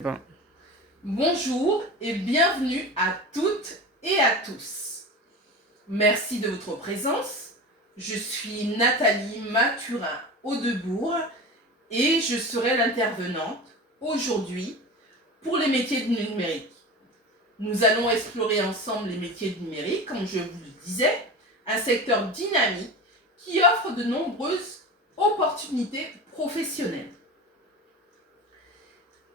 Bon. Bonjour et bienvenue à toutes et à tous. Merci de votre présence. Je suis Nathalie Mathurin-Audebourg et je serai l'intervenante aujourd'hui pour les métiers du numérique. Nous allons explorer ensemble les métiers du numérique, comme je vous le disais, un secteur dynamique qui offre de nombreuses opportunités professionnelles.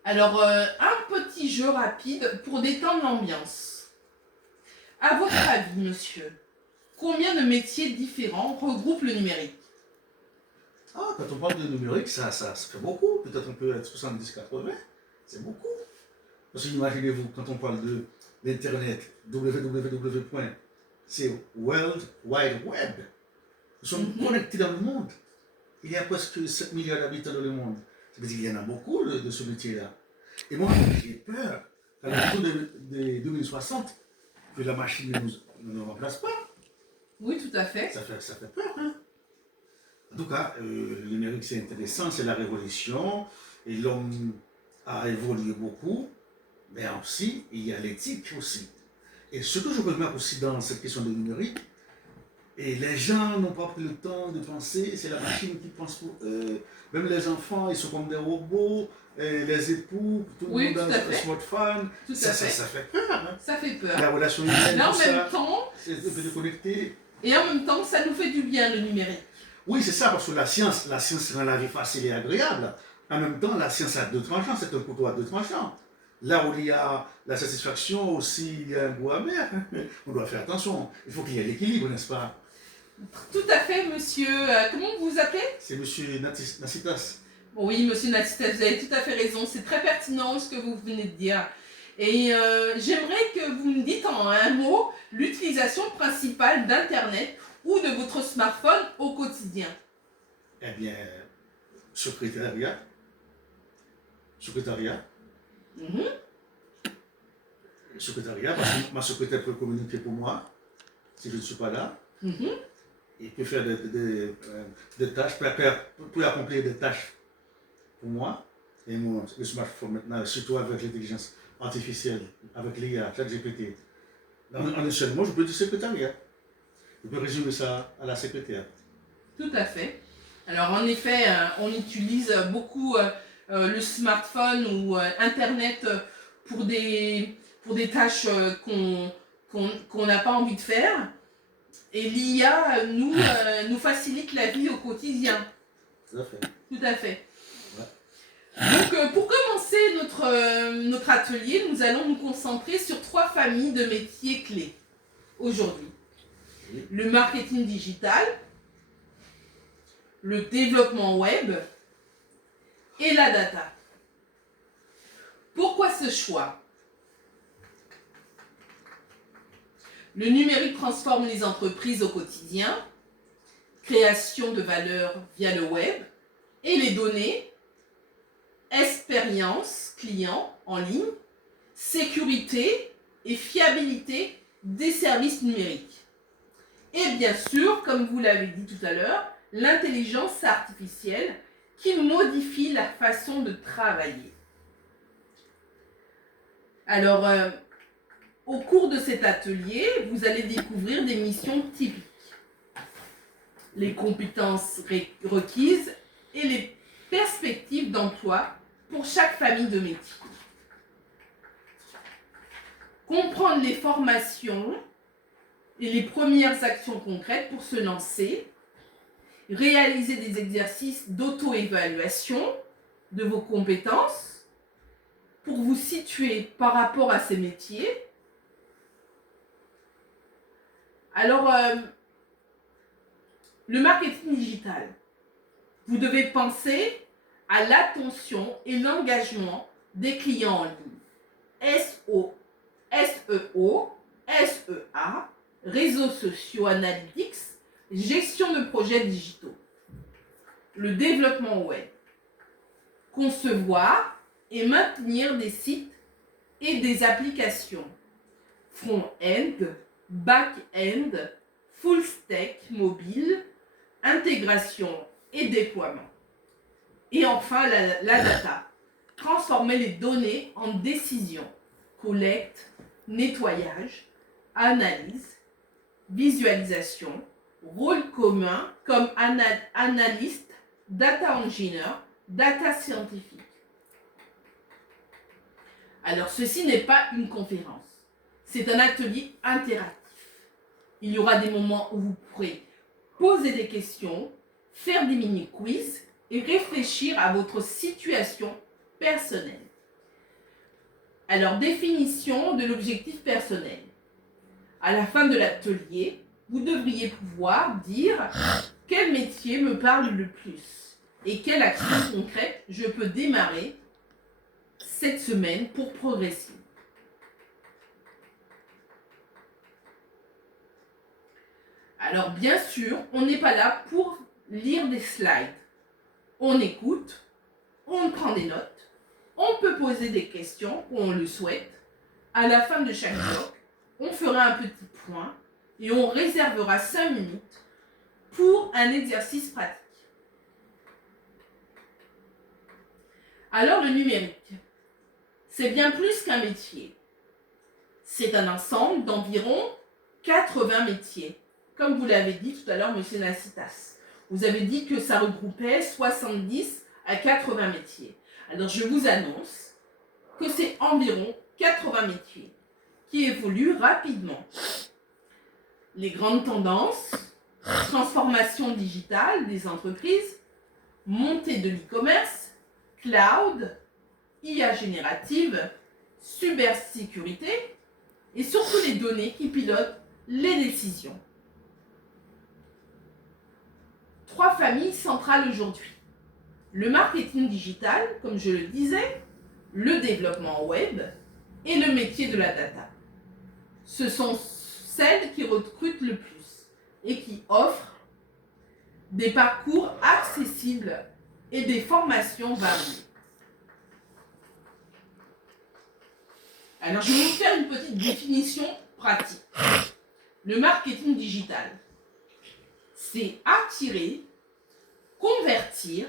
Alors, un petit jeu rapide pour détendre l'ambiance. À votre avis, monsieur, combien de métiers différents regroupe le numérique? Ah, quand on parle de numérique, ça fait beaucoup. Peut-être on peut être 70-80, c'est beaucoup. Parce que imaginez-vous, quand on parle de l'Internet, www. C'est World Wide Web. Nous sommes connectés dans le monde. Il y a presque 7 milliards d'habitants dans le monde. Ça veut dire qu'il y en a beaucoup de ce métier-là. Et moi, j'ai peur qu'à l'horizon de 2060, que la machine ne nous remplace pas. Oui, tout à fait. Ça fait peur, hein. En tout cas, le numérique, c'est intéressant, c'est la révolution. Et l'homme a évolué beaucoup. Mais aussi, il y a l'éthique aussi. Et ce que je remarque aussi dans cette question de numérique, et les gens n'ont pas pris le temps de penser, c'est la machine qui pense pour eux. Même les enfants, ils sont comme des robots, les époux, tout le monde a un smartphone. Ça fait peur. Hein. Ça fait peur. La relation humaine, mais en tout même ça, temps, c'est un peu déconnecté. Et en même temps, ça nous fait du bien, le numérique. Oui, c'est ça, parce que la science rend la vie facile et agréable. En même temps, la science a deux tranchants, c'est un couteau à deux tranchants. Là où il y a la satisfaction, aussi il y a un goût amer. On doit faire attention. Il faut qu'il y ait l'équilibre, n'est-ce pas? Tout à fait, monsieur. Comment vous vous appelez? C'est monsieur Nacitas. Oui, monsieur Nacitas, vous avez tout à fait raison. C'est très pertinent ce que vous venez de dire. Et j'aimerais que vous me dites en un mot l'utilisation principale d'Internet ou de votre smartphone au quotidien. Eh bien, secrétariat. Secrétariat, parce que ma secrétaire peut communiquer pour moi, si je ne suis pas là. Il peut faire des tâches, peut accomplir des tâches pour moi. Et le smartphone maintenant, surtout avec l'intelligence artificielle, avec l'IA, ChatGPT. En un seul mot, je peux dire secrétariat. Je peux résumer ça à la secrétaire. Tout à fait. Alors en effet, on utilise beaucoup le smartphone ou Internet pour des tâches qu'on n'a pas envie de faire. Et l'IA nous facilite la vie au quotidien. Tout à fait. Tout à fait. Ouais. Donc pour commencer notre atelier, nous allons nous concentrer sur 3 familles de métiers clés aujourd'hui. Oui. Le marketing digital, le développement web et la data. Pourquoi ce choix? Le numérique transforme les entreprises au quotidien, création de valeur via le web et les données, expérience client en ligne, sécurité et fiabilité des services numériques. Et bien sûr, comme vous l'avez dit tout à l'heure, l'intelligence artificielle qui modifie la façon de travailler. Alors, au cours de cet atelier, vous allez découvrir des missions typiques, les compétences requises et les perspectives d'emploi pour chaque famille de métiers. Comprendre les formations et les premières actions concrètes pour se lancer, réaliser des exercices d'auto-évaluation de vos compétences pour vous situer par rapport à ces métiers. Alors, le marketing digital, vous devez penser à l'attention et l'engagement des clients en ligne. SEO, SEA, réseaux sociaux, analytics, gestion de projets digitaux. Le développement web, concevoir et maintenir des sites et des applications. Front-end, back-end, full stack mobile, intégration et déploiement. Et enfin, la data. transformer les données en décisions, collecte, nettoyage, analyse, visualisation, rôle commun comme analyste, data engineer, data scientifique. Alors, ceci n'est pas une conférence, c'est un atelier interactif. Il y aura des moments où vous pourrez poser des questions, faire des mini-quiz et réfléchir à votre situation personnelle. Alors, définition de l'objectif personnel. À la fin de l'atelier, vous devriez pouvoir dire quel métier me parle le plus et quelle action concrète je peux démarrer cette semaine pour progresser. Alors bien sûr, on n'est pas là pour lire des slides. On écoute, on prend des notes, on peut poser des questions où on le souhaite. À la fin de chaque bloc, on fera un petit point et on réservera 5 minutes pour un exercice pratique. Alors le numérique, c'est bien plus qu'un métier. C'est un ensemble d'environ 80 métiers. Comme vous l'avez dit tout à l'heure, M. Nassitas. Vous avez dit que ça regroupait 70 à 80 métiers. Alors je vous annonce que c'est environ 80 métiers qui évoluent rapidement. Les grandes tendances, transformation digitale des entreprises, montée de l'e-commerce, cloud, IA générative, cybersécurité et surtout les données qui pilotent les décisions. 3 familles centrales aujourd'hui. Le marketing digital, comme je le disais, le développement web et le métier de la data. Ce sont celles qui recrutent le plus et qui offrent des parcours accessibles et des formations variées. Alors, je vais vous faire une petite définition pratique. Le marketing digital, c'est attirer, convertir,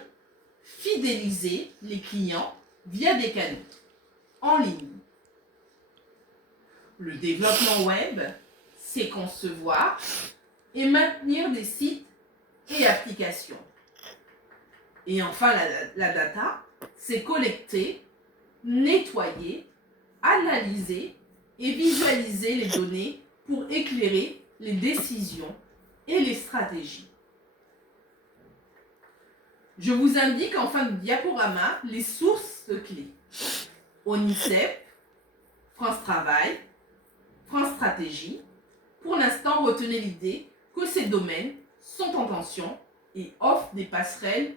fidéliser les clients via des canaux en ligne. Le développement web, c'est concevoir et maintenir des sites et applications. Et enfin, la data, c'est collecter, nettoyer, analyser et visualiser les données pour éclairer les décisions et les stratégies. Je vous indique en fin de diaporama les sources clés. ONICEP, France Travail, France Stratégie. Pour l'instant, retenez l'idée que ces domaines sont en tension et offrent des passerelles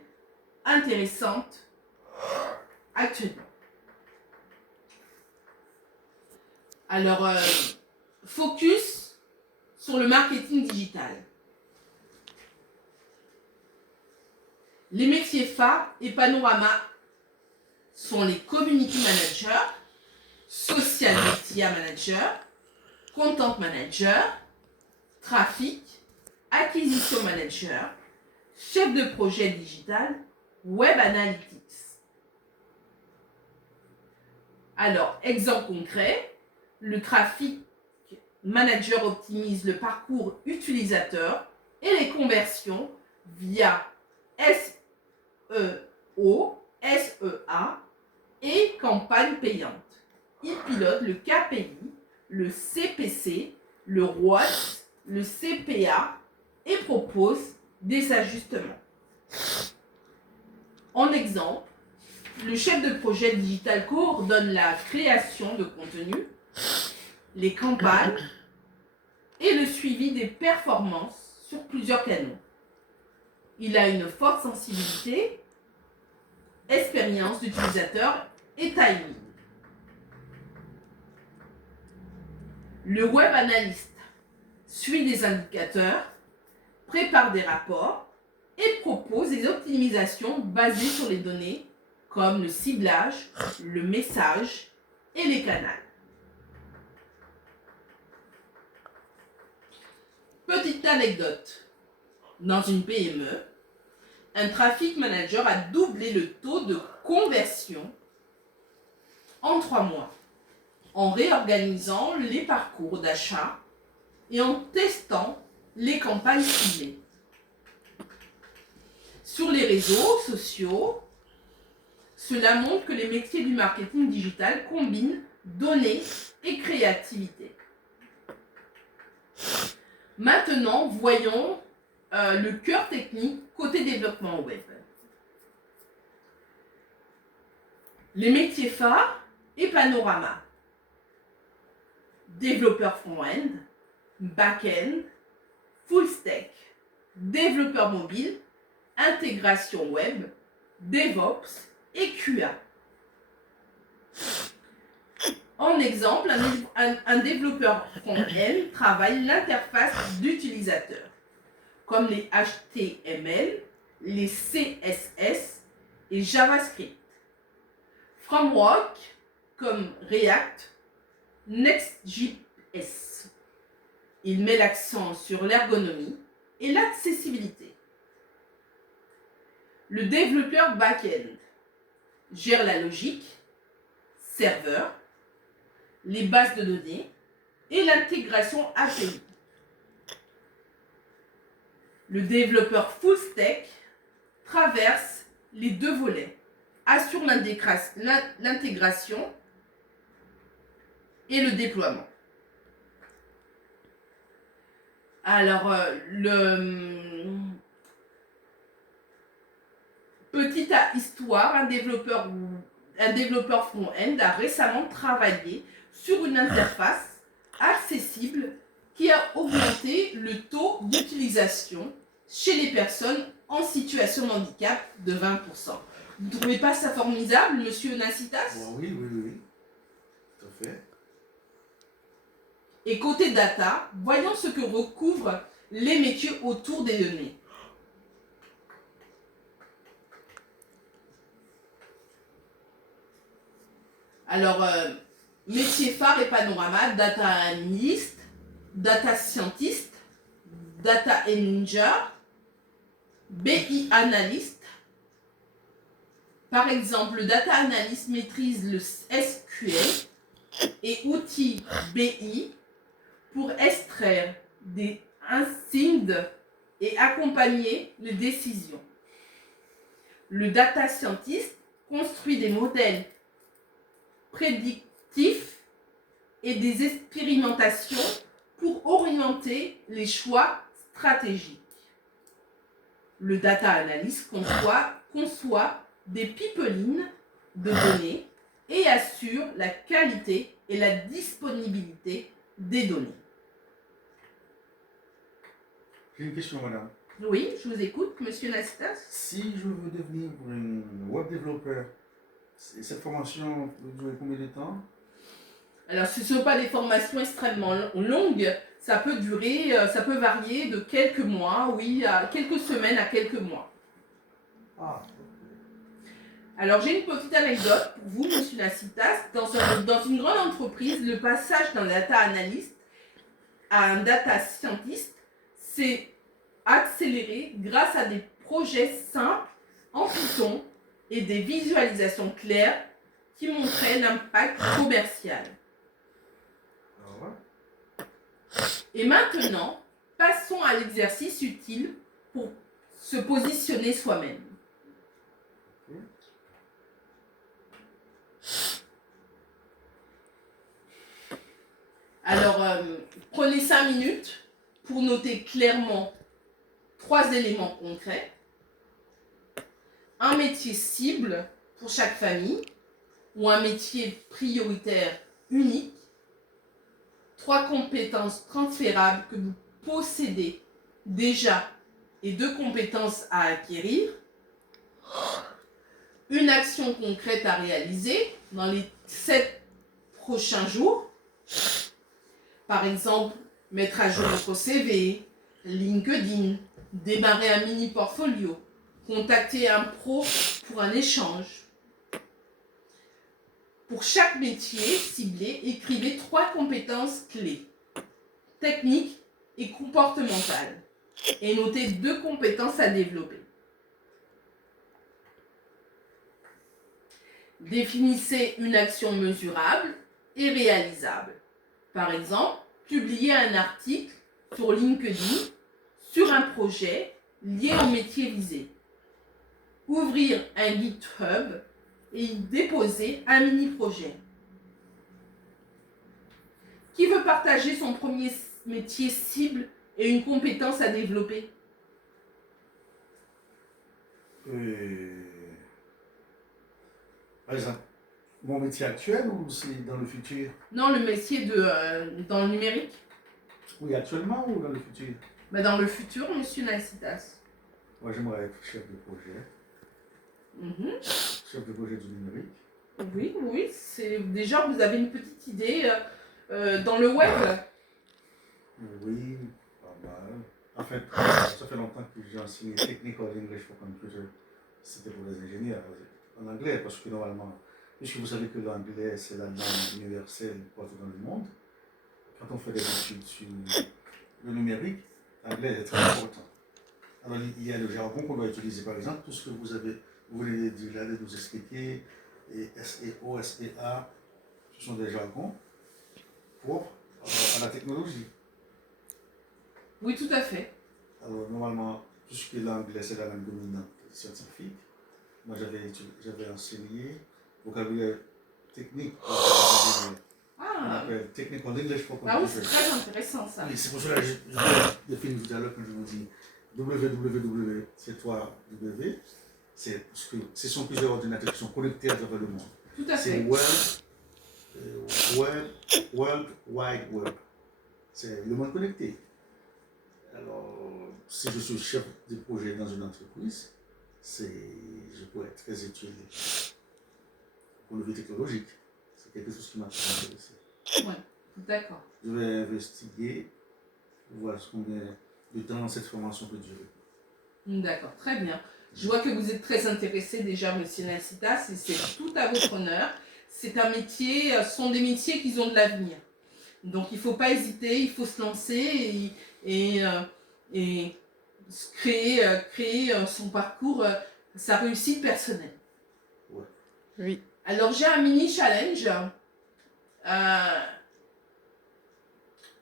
intéressantes actuellement. Alors, focus sur le marketing digital. Les métiers phares et panorama sont les community managers, social media manager, content manager, trafic, acquisition manager, chef de projet digital, web analytics. Alors, exemple concret, le traffic manager optimise le parcours utilisateur et les conversions via SEO, SEA et campagne payante. Il pilote le KPI, le CPC, le ROAS, le CPA et propose des ajustements. En exemple, le chef de projet digital coordonne la création de contenu, les campagnes et le suivi des performances sur plusieurs canaux. Il a une forte sensibilité, expérience d'utilisateur et timing. Le web analyste suit des indicateurs, prépare des rapports et propose des optimisations basées sur les données comme le ciblage, le message et les canaux. Petite anecdote. Dans une PME, un traffic manager a doublé le taux de conversion en 3 mois, en réorganisant les parcours d'achat et en testant les campagnes ciblées. Sur les réseaux sociaux, cela montre que les métiers du marketing digital combinent données et créativité. Maintenant, voyons le cœur technique côté développement web. Les métiers phares et panorama. Développeur front-end, back-end, full stack, développeur mobile, intégration web, DevOps et QA. En exemple, un développeur front-end travaille l'interface d'utilisateur, comme les HTML, les CSS et JavaScript. Framework comme React, Next.js. Il met l'accent sur l'ergonomie et l'accessibilité. Le développeur back-end gère la logique, serveur, les bases de données et l'intégration API. Le développeur full stack traverse les 2 volets, assure l'intégration et le déploiement. Alors, petite histoire, un développeur front-end a récemment travaillé sur une interface accessible qui a augmenté le taux d'utilisation chez les personnes en situation de handicap de 20%. Vous ne trouvez pas ça formidable, monsieur Nacitas? Oui. Tout à fait. Et côté data, voyons ce que recouvrent les métiers autour des données. Alors, métiers phares et panorama, data analyst, data scientist, data engineer, BI analyst. Par exemple, le data analyst maîtrise le SQL et outils BI pour extraire des insignes et accompagner les décisions. Le data scientist construit des modèles prédictifs et des expérimentations pour orienter les choix stratégiques. Le data analyst conçoit des pipelines de données et assure la qualité et la disponibilité des données. J'ai une question, madame. Oui, je vous écoute, monsieur Nastas. Si je veux devenir un web développeur, cette formation peut durer combien de temps? Alors, ce ne sont pas des formations extrêmement longues. Ça peut varier de quelques mois, oui, à quelques semaines à quelques mois. Ah. Alors, j'ai une petite anecdote pour vous, monsieur Nacitas. Dans une grande entreprise, le passage d'un data analyst à un data scientist s'est accéléré grâce à des projets simples en Python et des visualisations claires qui montraient l'impact commercial. Et maintenant, passons à l'exercice utile pour se positionner soi-même. Alors, prenez 5 minutes pour noter clairement 3 éléments concrets. Un métier cible pour chaque famille ou un métier prioritaire unique. 3 compétences transférables que vous possédez déjà et 2 compétences à acquérir. Une action concrète à réaliser dans les 7 prochains jours. Par exemple, mettre à jour votre CV, LinkedIn, démarrer un mini portfolio, contacter un pro pour un échange. Pour chaque métier ciblé, écrivez 3 compétences clés, techniques et comportementales, et notez 2 compétences à développer. Définissez une action mesurable et réalisable. Par exemple, publier un article sur LinkedIn sur un projet lié au métier visé. Ouvrir un GitHub et y déposer un mini-projet. Qui veut partager son premier métier cible et une compétence à développer? Par exemple, mon métier actuel ou c'est dans le futur? Non, le métier dans le numérique. Oui, actuellement ou dans le futur? Dans le futur, monsieur Nassitas. Moi, j'aimerais être chef de projet. Chef de projet du numérique. Oui, oui, c'est déjà vous avez une petite idée dans le web. Oui, pas mal. En fait, ça fait longtemps que j'ai enseigné Technical English for Computer. C'était pour les ingénieurs en anglais, parce que normalement, puisque vous savez que l'anglais c'est la langue universelle partout dans le monde, quand on fait des études sur le numérique, l'anglais est très important. Alors il y a le jargon qu'on doit utiliser, par exemple, tout ce que vous venez déjà de nous expliquer, et SEO, SEA, ce sont des jargons propres à la technologie. Oui, tout à fait. Alors, normalement, puisque l'anglais c'est la langue dominante scientifique, moi j'avais enseigné vocabulaire technique pour les ingénieurs. On appelle Technical English for Computer. Ah oui, c'est très intéressant ça. Oui, c'est pour cela que je définis tout à l'heure quand je vous dis www, c'est toi W, c'est parce que ce sont plusieurs ordinateurs qui sont connectés à travers le monde. Tout à fait. C'est World Wide Web. C'est le monde connecté. Alors, si je suis chef de projet dans une entreprise, je peux être très utile pour le vie technologique. C'est quelque chose qui m'a très intéressé. Oui, d'accord. Je vais investiguer, voir combien de temps cette formation peut durer. D'accord, très bien. Je vois que vous êtes très intéressé déjà, monsieur Nassitas, et c'est tout à votre honneur. C'est un métier, ce sont des métiers qui ont de l'avenir. Donc il ne faut pas hésiter, il faut se lancer et créer son parcours, sa réussite personnelle. Ouais. Oui. Alors j'ai un mini challenge.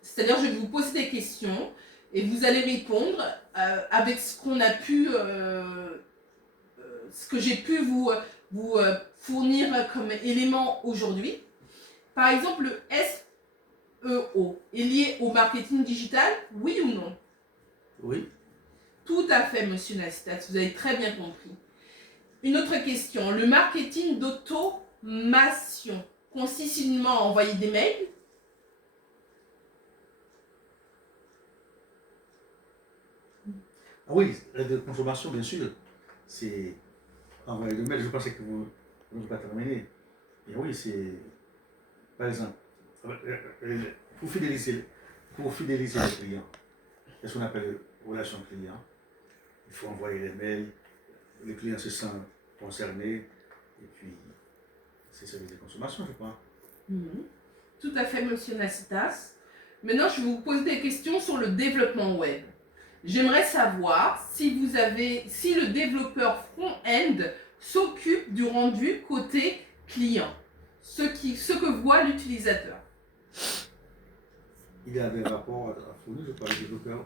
C'est-à-dire je vais vous poser des questions et vous allez répondre avec ce qu'on a pu, ce que j'ai pu vous fournir comme élément aujourd'hui. Par exemple, le SEO est lié au marketing digital, oui ou non? Oui. Tout à fait, monsieur Nassitas, vous avez très bien compris. Une autre question, le marketing d'automation consiste uniquement à envoyer des mails? Ah oui, de consommation, bien sûr. C'est envoyer des mails. Je pensais que vous n'avez pas terminé. Et oui, c'est. Par exemple, pour fidéliser les clients, qu'est-ce qu'on appelle relation client? Il faut envoyer les mails, le client se sent concerné, et puis c'est service de consommation, je crois. Tout à fait, monsieur Nassitas. Maintenant, je vais vous poser des questions sur le développement web. J'aimerais savoir si le développeur front-end s'occupe du rendu côté client, ce que voit l'utilisateur. Il y a des rapports à fournir, je crois, le développeur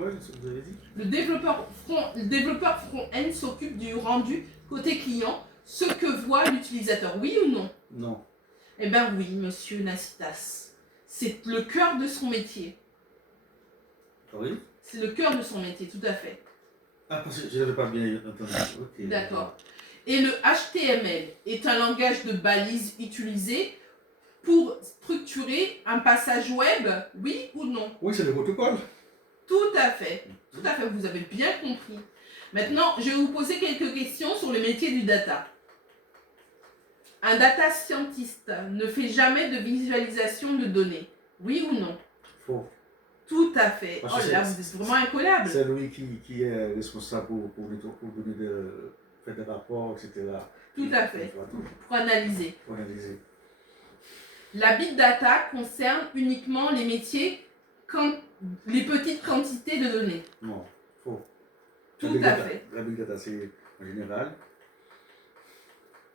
web, c'est ce que vous avez dit? Le développeur front-end s'occupe du rendu côté client, ce que voit l'utilisateur, oui ou non? Non. Eh bien oui, monsieur Nassitas. C'est le cœur de son métier. Oui? C'est le cœur de son métier, tout à fait. Ah, parce que je n'avais pas bien entendu. Okay. D'accord. Et le HTML est un langage de balise utilisé pour structurer un passage web, oui ou non? Oui, c'est le protocole. Tout à fait. Tout à fait, vous avez bien compris. Maintenant, je vais vous poser quelques questions sur le métier du data. Un data scientist ne fait jamais de visualisation de données, oui ou non? Faux. Tout à fait. Parce Oh là, vous êtes vraiment incollable. C'est lui qui est responsable pour donner faire des rapports, etc. Tout à fait. Pour analyser. Pour analyser. La big data concerne uniquement les métiers, les petites quantités de données. Non, faux. Tout à fait. La big data, c'est en général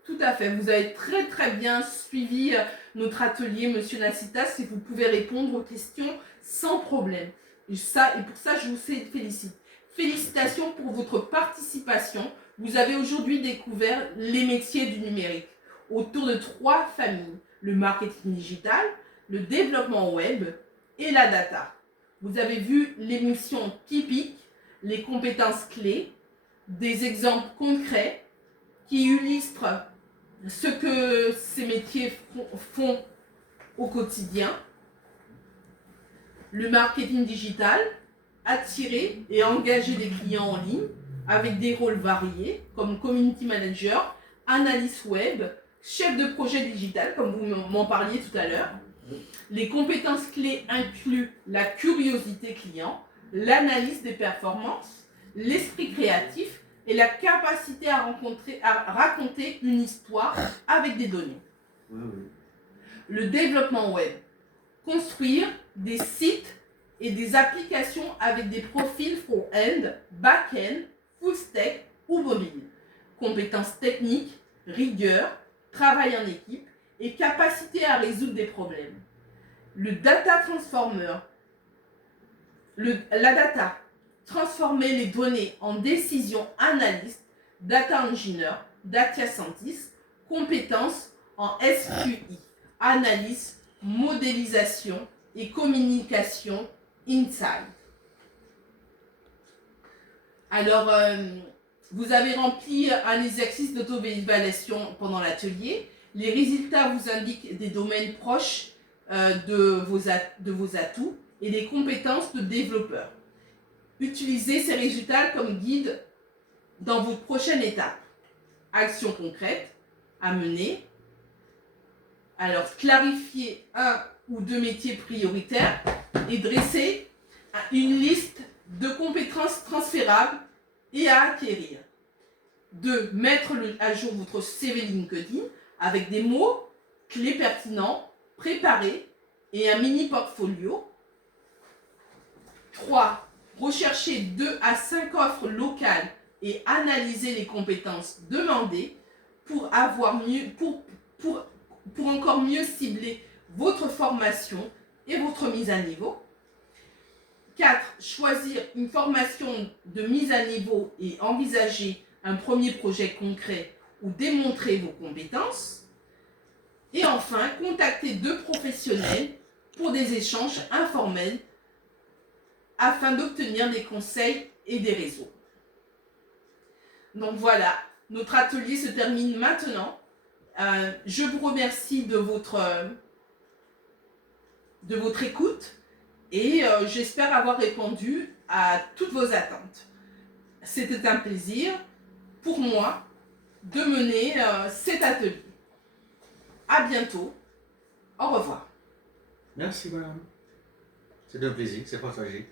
Tout à fait. Vous avez très très bien suivi notre atelier, Monsieur Nacitas, et vous pouvez répondre aux questions sans problème. Et pour ça, je vous félicite. Félicitations pour votre participation. Vous avez aujourd'hui découvert les métiers du numérique autour de 3 familles. Le marketing digital, le développement web et la data. Vous avez vu les missions typiques, les compétences clés, des exemples concrets qui illustrent ce que ces métiers font au quotidien. Le marketing digital, attirer et engager des clients en ligne avec des rôles variés comme community manager, analyste web, chef de projet digital comme vous m'en parliez tout à l'heure. Les compétences clés incluent la curiosité client, l'analyse des performances, l'esprit créatif et la capacité à raconter une histoire avec des données. Le développement web, construire des sites et des applications avec des profils front-end, back-end, full stack ou mobile. Compétences techniques, rigueur, travail en équipe et capacité à résoudre des problèmes. Le data transformer, la data, transformer les données en décisions analystes, data engineer, data scientist, compétences en SQI, analyse, modélisation et communication inside. Alors, vous avez rempli un exercice d'auto-évaluation pendant l'atelier. Les résultats vous indiquent des domaines proches de vos atouts et des compétences de développeur. Utilisez ces résultats comme guide dans votre prochaine étape. Actions concrètes à mener. Alors, clarifier 1 ou 2 métiers prioritaires et dresser une liste de compétences transférables et à acquérir. 2. Mettre à jour votre CV LinkedIn avec des mots clés pertinents, préparés et un mini portfolio. 3. Rechercher 2 à 5 offres locales et analyser les compétences demandées pour encore mieux cibler votre formation et votre mise à niveau. 4. Choisir une formation de mise à niveau et envisager un premier projet concret ou démontrer vos compétences. Et enfin, contacter 2 professionnels pour des échanges informels afin d'obtenir des conseils et des réseaux. Donc voilà, notre atelier se termine maintenant. Je vous remercie de votre écoute et j'espère avoir répondu à toutes vos attentes. C'était un plaisir pour moi de mener cet atelier. À bientôt. Au revoir. Merci madame. C'est un plaisir, c'est partagé.